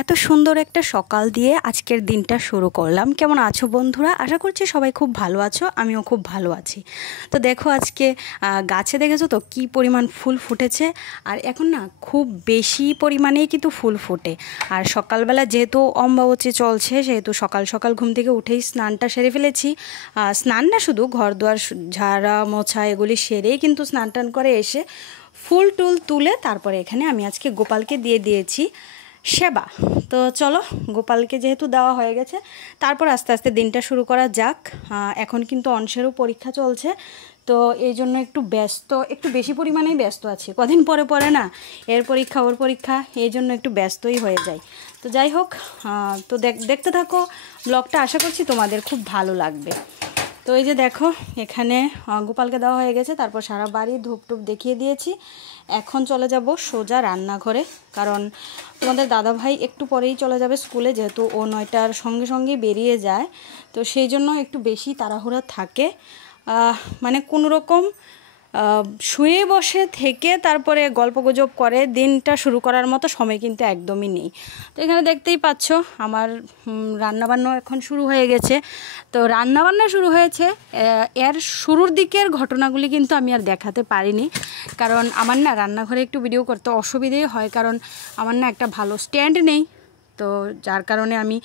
এত সুন্দর একটা সকাল দিয়ে আজকের দিনটা শুরু করলাম। কেমন আছো বন্ধুরা? আশা করছি সবাই খুব ভালো আছো, আমিও খুব ভালো আছি। তো দেখো আজকে গাছে দেখেছো তো কি পরিমাণ ফুল ফুটেছে। আর এখন না খুব বেশি পরিমাণেই কিন্তু ফুল ফোটে। আর সকালবেলা যেহেতু অম্বাবচী চলছে, সেহেতু সকাল সকাল ঘুম থেকে উঠেই স্নানটা সেরে ফেলেছি। স্নান না, শুধু ঘর দুয়ার ঝাড়া মোছা এগুলি সেরেই কিন্তু স্নান টান করে এসে ফুল টুল তুলে তারপরে এখানে আমি আজকে গোপালকে দিয়ে দিয়েছি সেবা। তো চলো, গোপালকে যেহেতু দেওয়া হয়ে গেছে, তারপর আস্তে আস্তে দিনটা শুরু করা যাক। এখন কিন্তু অংশেরও পরীক্ষা চলছে, তো এই জন্য একটু ব্যস্ত, একটু বেশি পরিমাণেই ব্যস্ত আছি। কদিন পরে পরে না এর পরীক্ষা ওর পরীক্ষা, এই জন্য একটু ব্যস্তই হয়ে যায়। তো যাই হোক, তো দেখতে থাকো ব্লগটা, আশা করছি তোমাদের খুব ভালো লাগবে। তো এই যে দেখো এখানে গোপালকে দেওয়া হয়ে গেছে, তারপর সারা বাড়ি ধূপ টুপ দেখিয়ে দিয়েছি। এখন চলে যাব সোজা রান্নাঘরে, কারণ তোমাদের দাদাভাই একটু পরেই চলে যাবে স্কুলে, যেহেতু ও 9টার সঙ্গে সঙ্গে বেরিয়ে যায়। তো সেই জন্য একটু বেশি তাড়াহুড়া থাকে, মানে কোনো রকম শুয়ে বসে থেকে তারপরে গল্পগুজব করে দিনটা শুরু করার মতো সময় কিন্তু একদমই নেই। তো এখানে দেখতেই পাচ্ছ আমার রান্নাবান্না এখন শুরু হয়ে গেছে। তো রান্নাবান্না শুরু হয়েছে, এর শুরুর দিকের ঘটনাগুলি কিন্তু আমি আর দেখাতে পারিনি, কারণ আমার না রান্নাঘরে একটু ভিডিও করতে অসুবিধেই হয়, কারণ আমার না একটা ভালো স্ট্যান্ড নেই। তো যার কারণে আমি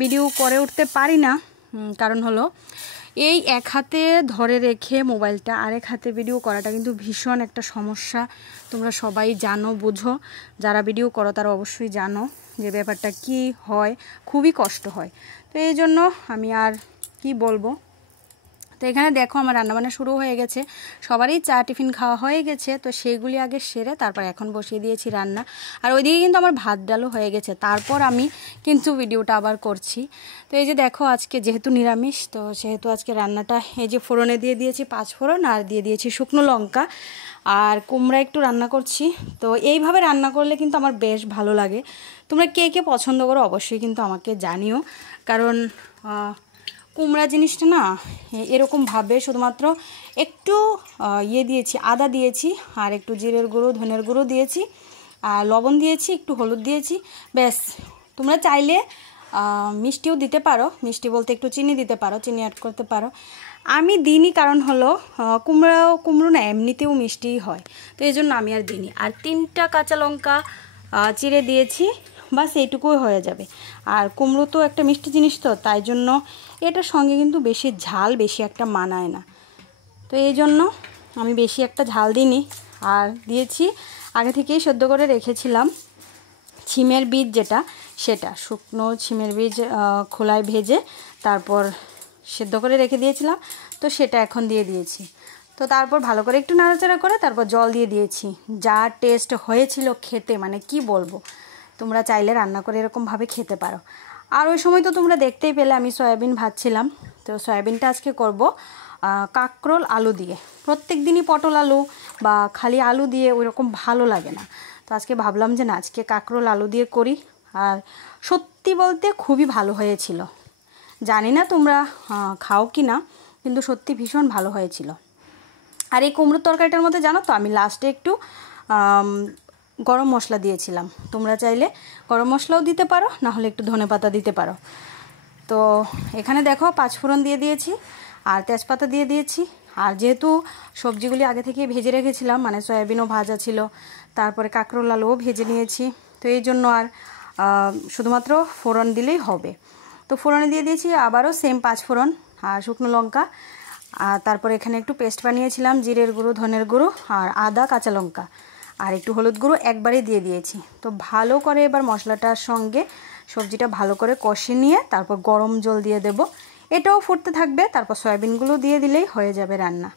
ভিডিও করে উঠতে পারি না। কারণ হলো এই এক হাতে ধরে রেখে মোবাইলটা আরেক হাতে ভিডিও করাটা কিন্তু ভীষণ একটা সমস্যা। তোমরা সবাই জানো, বুঝো, যারা ভিডিও করো তারা অবশ্যই জানো যে ব্যাপারটা কি হয়, খুবই কষ্ট হয়। তো এই জন্য আমি আর কি বলবো। তো এখানে দেখো আমার রান্নাবান্না শুরু হয়ে গেছে, সবারই চা টিফিন খাওয়া হয়ে গেছে। তো সেইগুলি আগে সেরে তারপর এখন বসিয়ে দিয়েছি রান্না। আর ওইদিকে কিন্তু আমার ভাত ডালও হয়ে গেছে, তারপর আমি কিন্তু ভিডিওটা আবার করছি। তো এই যে দেখো আজকে যেহেতু নিরামিষ, তো সেহেতু আজকে রান্নাটা এই যে ফোড়নে দিয়ে দিয়েছি 5 ফোড়ন, আর দিয়ে দিয়েছি শুকনো লঙ্কা, আর কুমড়া একটু রান্না করছি। তো এইভাবে রান্না করলে কিন্তু আমার বেশ ভালো লাগে। তোমরা কে কে পছন্দ করো অবশ্যই কিন্তু আমাকে জানিও, কারণ কুমড়া জিনিসটা না এরকমভাবে শুধুমাত্র একটু দিয়েছি, আদা দিয়েছি, আর একটু জিরের গুঁড়ো ধনের গুঁড়ো দিয়েছি, আর লবণ দিয়েছি, একটু হলুদ দিয়েছি, ব্যাস। তোমরা চাইলে মিষ্টিও দিতে পারো, মিষ্টি বলতে একটু চিনি দিতে পারো, চিনি অ্যাড করতে পারো। আমি দিইনি, কারণ হলো কুমড়ো না এমনিতেও মিষ্টিই হয়, তো এই জন্য আমি আর দিইনি। আর 3টা কাঁচা লঙ্কা চিড়ে দিয়েছি, বাস এইটুকুই হয়ে যাবে। আর কুমড়ো তো একটা মিষ্টি জিনিস, তো তাই জন্য এটার সঙ্গে কিন্তু বেশি ঝাল বেশি একটা মানায় না, তো এই জন্য আমি বেশি একটা ঝাল দিইনি। আর দিয়েছি আগে থেকেই সেদ্ধ করে রেখেছিলাম ছিমের বীজ, যেটা সেটা শুকনো ছিমের বীজ খোলায় ভেজে তারপর সেদ্ধ করে রেখে দিয়েছিলাম, তো সেটা এখন দিয়ে দিয়েছি। তো তারপর ভালো করে একটু নাড়াচাড়া করে তারপর জল দিয়ে দিয়েছি। যা টেস্ট হয়েছিল খেতে, মানে কি বলবো, তোমরা চাইলে রান্না করে এরকমভাবে খেতে পারো। আর ওই সময় তো তোমরা দেখতেই পেলে আমি সয়াবিন ভাজছিলাম। তো সয়াবিনটা আজকে করব কাঁকরোল আলু দিয়ে। প্রত্যেক দিনই পটল আলু বা খালি আলু দিয়ে ওইরকম ভালো লাগে না, তো আজকে ভাবলাম যে না, আজকে কাঁকরোল আলু দিয়ে করি। আর সত্যি বলতে খুবই ভালো হয়েছিল। জানি না তোমরা খাও কি না, কিন্তু সত্যি ভীষণ ভালো হয়েছিল। আর এই কুমড়োর তরকারিটার মধ্যে জানো তো আমি লাস্টে একটু গরম মশলা দিয়েছিলাম। তোমরা চাইলে গরম মশলাও দিতে পারো, না হলে একটু ধনেপাতা দিতে পারো। তো এখানে দেখো 5 ফোড়ন দিয়ে দিয়েছি, আর তেজপাতা দিয়ে দিয়েছি। আর যেহেতু সবজিগুলি আগে থেকে ভেজে রেখেছিলাম, মানে সয়াবিনও ভাজা ছিল, তারপরে কাঁকরোল আলুও ভেজে নিয়েছি, তো এই জন্য আর শুধুমাত্র ফোড়ন দিলেই হবে। তো ফোড়নে দিয়ে দিয়েছি আবারও সেম 5 ফোড়ন আর শুকনো লঙ্কা। আর তারপর এখানে একটু পেস্ট বানিয়েছিলাম জিরের গুঁড়ো ধনের গুঁড়ো আর আদা কাঁচা লঙ্কা, আর একটু হলুদ গুঁড়ো একবারে দিয়ে দিয়েছি। তো ভালো করে এবার মশলাটার সঙ্গে সবজিটা ভালো করে কষে নিয়ে তারপর গরম জল দিয়ে দেব, এটাও ফুটতে থাকবে, তারপর সয়াবিনগুলো দিয়ে দিলেই হয়ে যাবে রান্না।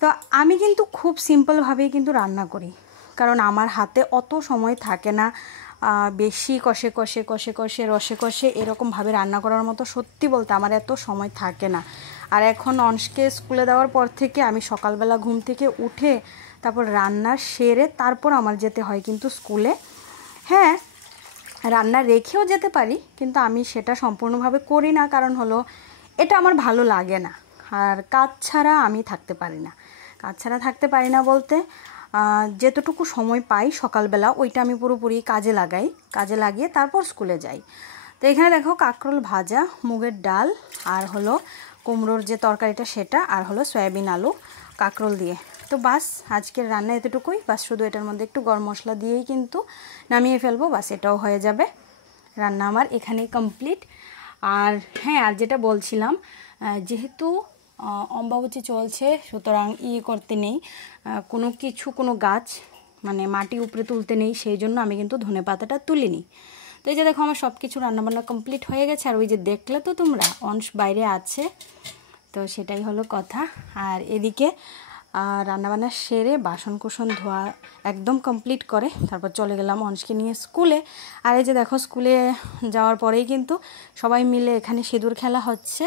তো আমি কিন্তু খুব সিম্পলভাবেই কিন্তু রান্না করি, কারণ আমার হাতে অত সময় থাকে না বেশি কষে কষে কষে কষে রসে কষে এরকমভাবে রান্না করার মতো। সত্যি বলতে আমার এত সময় থাকে না। আর এখন অংশকে স্কুলে দেওয়ার পর থেকে আমি সকালবেলা ঘুম থেকে উঠে তারপর রান্না সেরে তারপর আমার যেতে হয় কিন্তু স্কুলে। হ্যাঁ, রান্না রেখেও যেতে পারি, কিন্তু আমি সেটা সম্পূর্ণভাবে করি না, কারণ হলো এটা আমার ভালো লাগে না। আর কাজ ছাড়া আমি থাকতে পারি না, কাজ ছাড়া থাকতে পারি না বলতে যেতটুকু সময় পাই সকালবেলা ওইটা আমি পুরোপুরি কাজে লাগিয়ে তারপর স্কুলে যাই। তো এখানে দেখো কাঁকরোল ভাজা, মুগের ডাল, আর হলো কুমড়োর যে তরকারিটা সেটা, আর হলো সয়াবিন আলু কাঁকরোল দিয়ে। তো বাস আজকের রান্না এতটুকুই, বাস শুধু এটার মধ্যে একটু গরম মশলা দিয়েই কিন্তু নামিয়ে ফেলবো, বাস এটাও হয়ে যাবে। রান্না আমার এখানেই কমপ্লিট। আর হ্যাঁ, আর যেটা বলছিলাম, যেহেতু অম্বাবচী চলছে, সুতরাং করতে নেই কোনো গাছ মানে মাটি উপরে তুলতে নেই, সেই জন্য আমি কিন্তু ধনেপাতাটা তুলিনি। তো এই যে দেখো আমার সব কিছু রান্নাবান্না কমপ্লিট হয়ে গেছে। আর ওই যে দেখলে তো তোমরা অংশ বাইরে আছে, তো সেটাই হলো কথা। আর এদিকে রান্নাবান্না সেরে বাসনকুসন ধোয়া একদম কমপ্লিট করে তারপর চলে গেলাম অংশকে নিয়ে স্কুলে। আর এই যে দেখো স্কুলে যাওয়ার পরেই কিন্তু সবাই মিলে এখানে সিঁদুর খেলা হচ্ছে।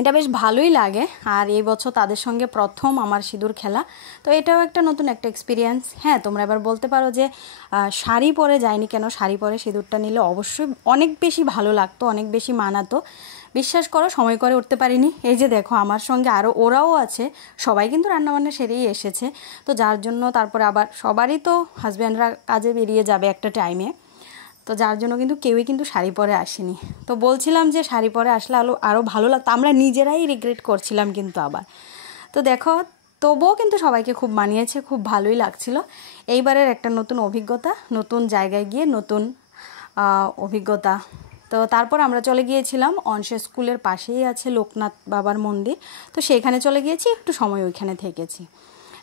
এটা বেশ ভালোই লাগে। আর এই বছর তাদের সঙ্গে প্রথম আমার সিঁদুর খেলা, তো এটাও একটা নতুন একটা এক্সপিরিয়েন্স। হ্যাঁ, তোমরা এবার বলতে পারো যে শাড়ি পরে যায়নি কেন, শাড়ি পরে সিঁদুরটা নিলে অবশ্যই অনেক বেশি ভালো লাগতো, অনেক বেশি মানাতো। বিশ্বাস করো সময় করে উঠতে পারিনি। এই যে দেখো আমার সঙ্গে আরও ওরাও আছে, সবাই কিন্তু রান্নাবান্না সেরেই এসেছে। তো যার জন্য তারপরে আবার সবারই তো হাজব্যান্ডরা কাজে বেরিয়ে যাবে একটা টাইমে, তো যার জন্য কিন্তু কেউই কিন্তু শাড়ি পরে আসেনি। তো বলছিলাম যে শাড়ি পরে আসলে আরও ভালো লাগতো, আমরা নিজেরাই রিগ্রেট করছিলাম কিন্তু আবার। তো দেখো তবুও কিন্তু সবাইকে খুব মানিয়েছে, খুব ভালোই লাগছিল। এইবারের একটা নতুন অভিজ্ঞতা, নতুন জায়গায় গিয়ে নতুন অভিজ্ঞতা। তো তারপর আমরা চলে গিয়েছিলাম অংশের স্কুলের পাশেই আছে লোকনাথ বাবার মন্দির, তো সেইখানে চলে গিয়েছি, একটু সময় ওইখানে থেকেছি।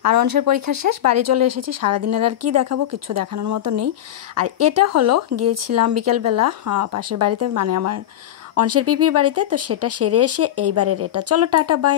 আর অংশের পরীক্ষা শেষ, বাড়ি চলে এসেছি। সারাদিনের আর কি দেখাবো, কিছু দেখানোর মতো নেই। আর এটা হলো গিয়েছিলাম বিকেলবেলা পাশের বাড়িতে, মানে আমার অংশের পিপির বাড়িতে, তো সেটা সেরে এসে এইবারের এটা। চলো টাটা বাই।